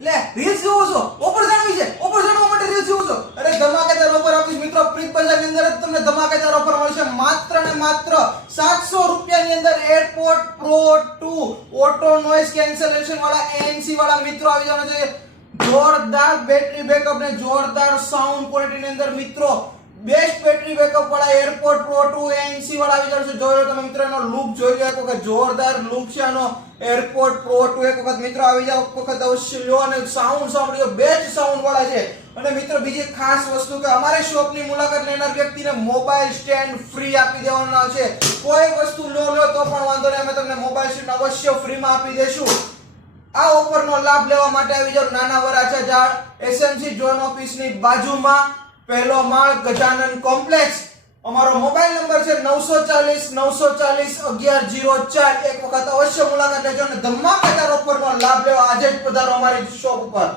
લે રીલ્સ જોવો છો? ઓફર જાણવી છે? ઓફર જાણવા માટે રીલ્સ જોવો છો? અરે ધમાકેદાર ઓફર આપીશ મિત્રો. પ્રીત બજારની અંદર જ તમને ધમાકેદાર ઓફર મળશે. માત્ર ને માત્ર 700 રૂપિયાની અંદર airport pro 2 auto noise cancellation વાળા ANC વાળા મિત્રો આવી જવાનો છે. જોરદાર બેટરી બેકઅપ ને જોરદાર સાઉન્ડ ક્વોલિટી ની અંદર મિત્રો બેસ્ટ બેટરી બેકઅપ વાળા એરપોર્ટ પ્રો 2 ANC વાળા આવી જશે. જોઈ લો તમે મિત્રો એનો લુક જોઈ લો કે જોરદાર લુક છે આનો એરપોર્ટ પ્રો 2. એક વખત મિત્રો આવી જાવ, એક વખત અવશ્ય લો અને સાઉન્ડ સાંભળ્યો બેસ્ટ સાઉન્ડ વાળા છે. અને મિત્રો બીજી ખાસ વસ્તુ કે અમારે શોપની મુલાકાત લેનાર વ્યક્તિને મોબાઈલ સ્ટેન્ડ ફ્રી આપી દેવાનો છે. કોઈ વસ્તુ લો તો પણ વાંધો નહીં, અમે તમને મોબાઈલ સ્ટેન્ડ અવશ્ય ફ્રીમાં આપી દેશું. આ ઓફરનો લાભ લેવા માટે આવી જાવ નાના વરાછા ઝાડ એસએમસી ઝોન ઓફિસની બાજુમાં, પહેલો માળ, ગજાનન કોમ્પ્લેક્સ. અમારો મોબાઈલ નંબર છે 940 940 1104. એક વખત અવશ્ય મુલાકાત લેજો અને ધમાકેદાર ઓફરનો લાભ લેવા આજે જ પધારો અમારી શોપ ઉપર.